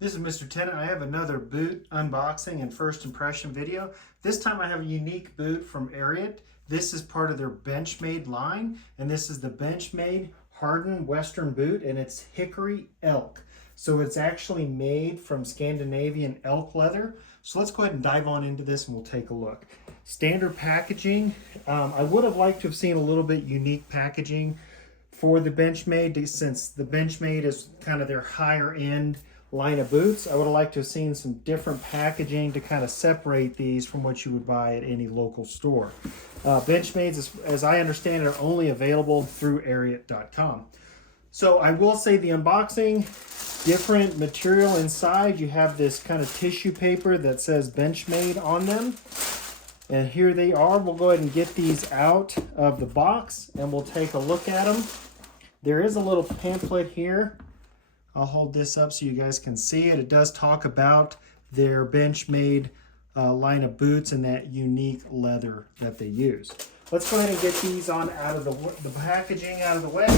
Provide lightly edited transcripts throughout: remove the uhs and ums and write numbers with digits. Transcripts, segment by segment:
This is Mr. Tennant. I have another boot unboxing and first impression video. This time I have a unique boot from Ariat. This is part of their Benchmade line, and this is the Benchmade Hardin Western boot, and it's hickory elk. So it's actually made from Scandinavian elk leather. So let's go ahead and dive on into this and we'll take a look. Standard packaging. I would have liked to have seen a little bit unique packaging for the Benchmade, since the Benchmade is kind of their higher end line of boots. I would have liked to have seen some different packaging to kind of separate these from what you would buy at any local store. Benchmades, as I understand it, are only available through Ariat.com. So I will say the unboxing, different material inside. You have this kind of tissue paper that says Benchmade on them. And here they are. We'll go ahead and get these out of the box and we'll take a look at them. There is a little pamphlet here. I'll hold this up so you guys can see it. It does talk about their Benchmade line of boots and that unique leather that they use. Let's go ahead and get these on out of the packaging out of the way.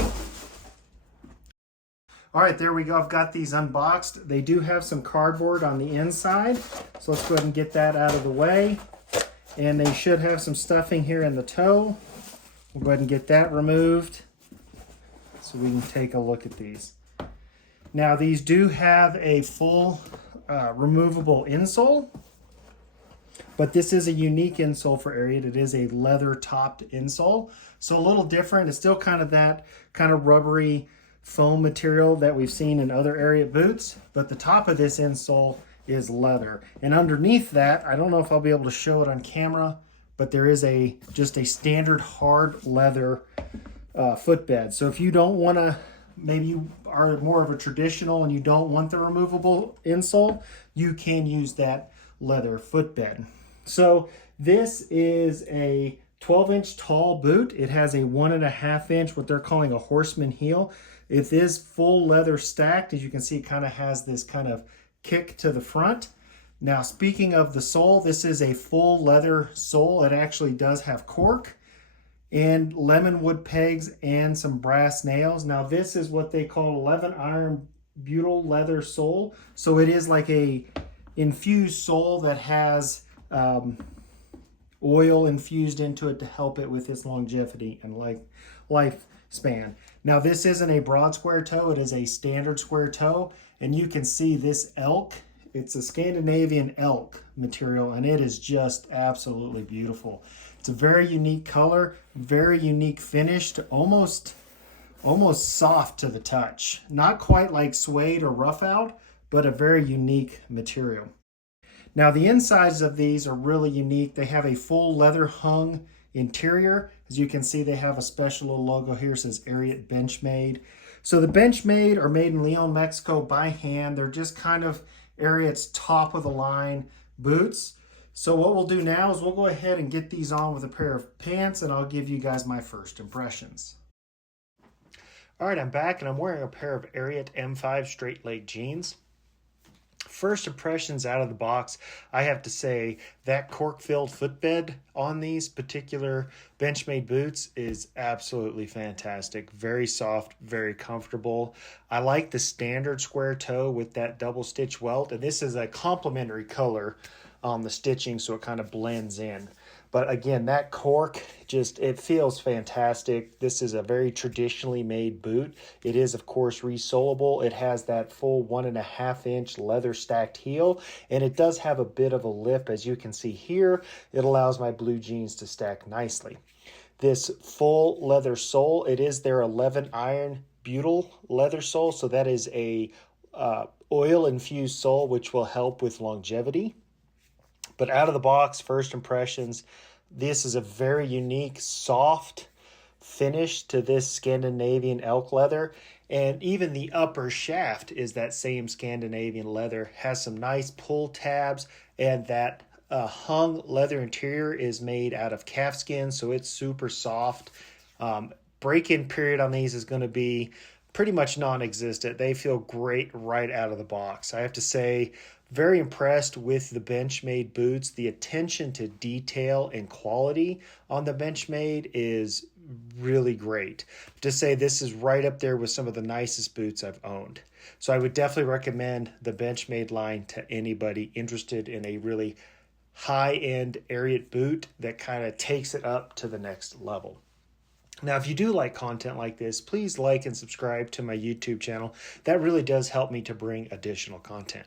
All right, there we go. I've got these unboxed. They do have some cardboard on the inside. So let's go ahead and get that out of the way. And they should have some stuffing here in the toe. We'll go ahead and get that removed so we can take a look at these. Now these do have a full removable insole, but this is a unique insole for Ariat. It is a leather topped insole, so a little different. It's still kind of that kind of rubbery foam material that we've seen in other Ariat boots, but the top of this insole is leather. And underneath that, I don't know if I'll be able to show it on camera, but there is just a standard hard leather footbed. So if you don't want to, maybe you are more of a traditional and you don't want the removable insole, you can use that leather footbed. So this is a 12-inch tall boot. It has a 1.5 inch, what they're calling a horseman heel. It is full leather stacked. As you can see, it kind of has this kind of kick to the front. Now, speaking of the sole, this is a full leather sole. It actually does have cork and lemon wood pegs and some brass nails. Now this is what they call 11 iron butyl leather sole. So it is like a infused sole that has oil infused into it to help it with its longevity and lifespan. Now this isn't a broad square toe, it is a standard square toe. And you can see this elk, it's a Scandinavian elk material, and it is just absolutely beautiful. It's a very unique color, very unique finish, almost soft to the touch. Not quite like suede or rough out, but a very unique material. Now the insides of these are really unique. They have a full leather hung interior. As you can see, they have a special little logo here. It says Ariat Benchmade. So the Benchmade are made in Leon, Mexico by hand. They're just kind of Ariat's top of the line boots. So what we'll do now is we'll go ahead and get these on with a pair of pants, and I'll give you guys my first impressions. All right, I'm back and I'm wearing a pair of Ariat M5 straight leg jeans. First impressions out of the box, I have to say that cork-filled footbed on these particular Benchmade boots is absolutely fantastic. Very soft, very comfortable. I like the standard square toe with that double stitch welt, and this is a complementary color on the stitching, so it kind of blends in. But again, that cork, it feels fantastic. This is a very traditionally made boot. It is, of course, resolable. It has that full 1.5 inch leather stacked heel, and it does have a bit of a lip. As you can see here, it allows my blue jeans to stack nicely. This full leather sole, it is their 11 iron butyl leather sole, so that is a oil infused sole, which will help with longevity. But out of the box, first impressions, this is a very unique, soft finish to this Scandinavian elk leather. And even the upper shaft is that same Scandinavian leather. Has some nice pull tabs, and that hung leather interior is made out of calfskin, so it's super soft. Break-in period on these is going to be pretty much non-existent. They feel great right out of the box. I have to say, very impressed with the Benchmade boots. The attention to detail and quality on the Benchmade is really great. To say this is right up there with some of the nicest boots I've owned. So I would definitely recommend the Benchmade line to anybody interested in a really high-end Ariat boot that kind of takes it up to the next level. Now, if you do like content like this, please like and subscribe to my YouTube channel. That really does help me to bring additional content.